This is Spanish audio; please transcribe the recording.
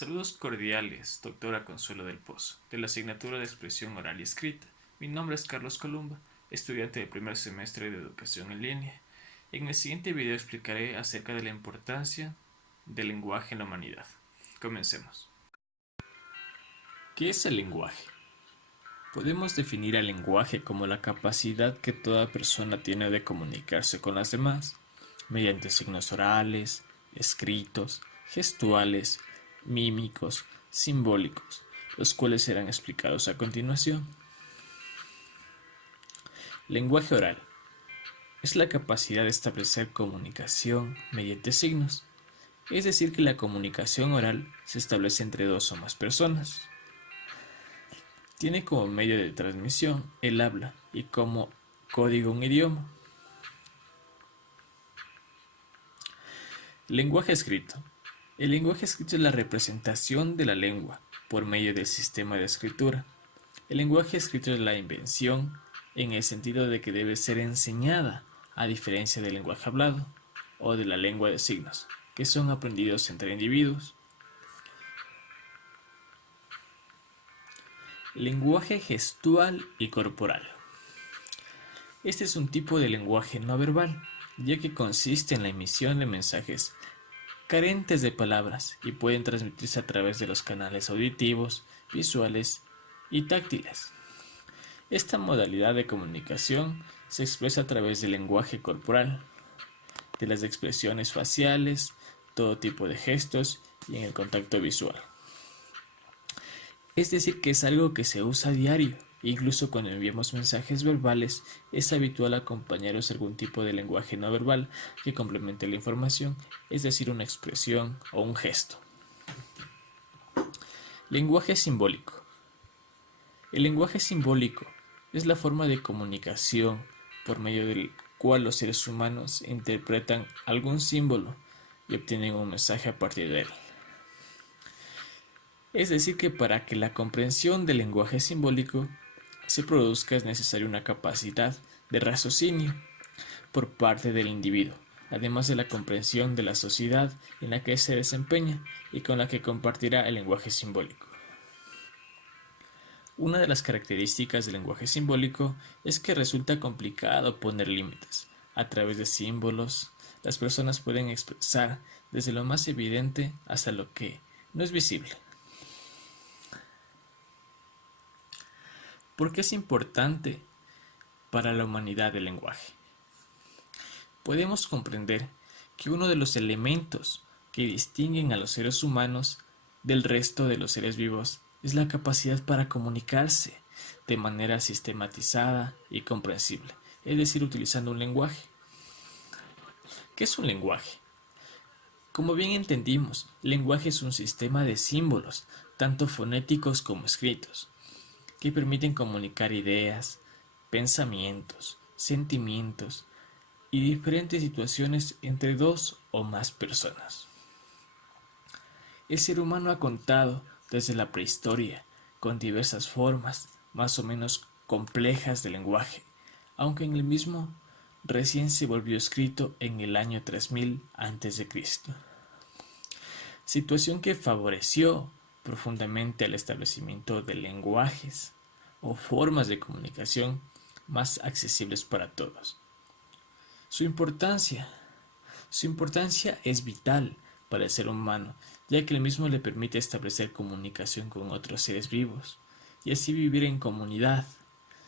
Saludos cordiales, doctora Consuelo del Pozo, de la asignatura de expresión oral y escrita. Mi nombre es Carlos Columba, estudiante del primer semestre de educación en línea. En el siguiente video explicaré acerca de la importancia del lenguaje en la humanidad. Comencemos. ¿Qué es el lenguaje? Podemos definir al lenguaje como la capacidad que toda persona tiene de comunicarse con las demás, mediante signos orales, escritos, gestuales, mímicos, simbólicos, los cuales serán explicados a continuación. Lenguaje oral es la capacidad de establecer comunicación mediante signos, es decir que la comunicación oral se establece entre dos o más personas. Tiene como medio de transmisión el habla y como código un idioma. Lenguaje escrito. El lenguaje escrito es la representación de la lengua por medio del sistema de escritura. El lenguaje escrito es la invención en el sentido de que debe ser enseñada, a diferencia del lenguaje hablado o de la lengua de signos, que son aprendidos entre individuos. Lenguaje gestual y corporal. Este es un tipo de lenguaje no verbal, ya que consiste en la emisión de mensajes carentes de palabras y pueden transmitirse a través de los canales auditivos, visuales y táctiles. Esta modalidad de comunicación se expresa a través del lenguaje corporal, de las expresiones faciales, todo tipo de gestos y en el contacto visual. Es decir, que es algo que se usa a diario. Incluso cuando enviamos mensajes verbales, es habitual acompañarlos algún tipo de lenguaje no verbal que complemente la información, es decir, una expresión o un gesto. Lenguaje simbólico. El lenguaje simbólico es la forma de comunicación por medio del cual los seres humanos interpretan algún símbolo y obtienen un mensaje a partir de él. Es decir, que para que la comprensión del lenguaje simbólico se produzca es necesaria una capacidad de raciocinio por parte del individuo, además de la comprensión de la sociedad en la que se desempeña y con la que compartirá el lenguaje simbólico. Una de las características del lenguaje simbólico es que resulta complicado poner límites. A través de símbolos, las personas pueden expresar desde lo más evidente hasta lo que no es visible. ¿Por qué es importante para la humanidad el lenguaje? Podemos comprender que uno de los elementos que distinguen a los seres humanos del resto de los seres vivos es la capacidad para comunicarse de manera sistematizada y comprensible, es decir, utilizando un lenguaje. ¿Qué es un lenguaje? Como bien entendimos, el lenguaje es un sistema de símbolos, tanto fonéticos como escritos, que permiten comunicar ideas, pensamientos, sentimientos y diferentes situaciones entre dos o más personas. El ser humano ha contado desde la prehistoria con diversas formas más o menos complejas de lenguaje, aunque en el mismo recién se volvió escrito en el año 3000 a.C., situación que favoreció profundamente el establecimiento de lenguajes o formas de comunicación más accesibles para todos. Su importancia es vital para el ser humano, ya que el mismo le permite establecer comunicación con otros seres vivos y así vivir en comunidad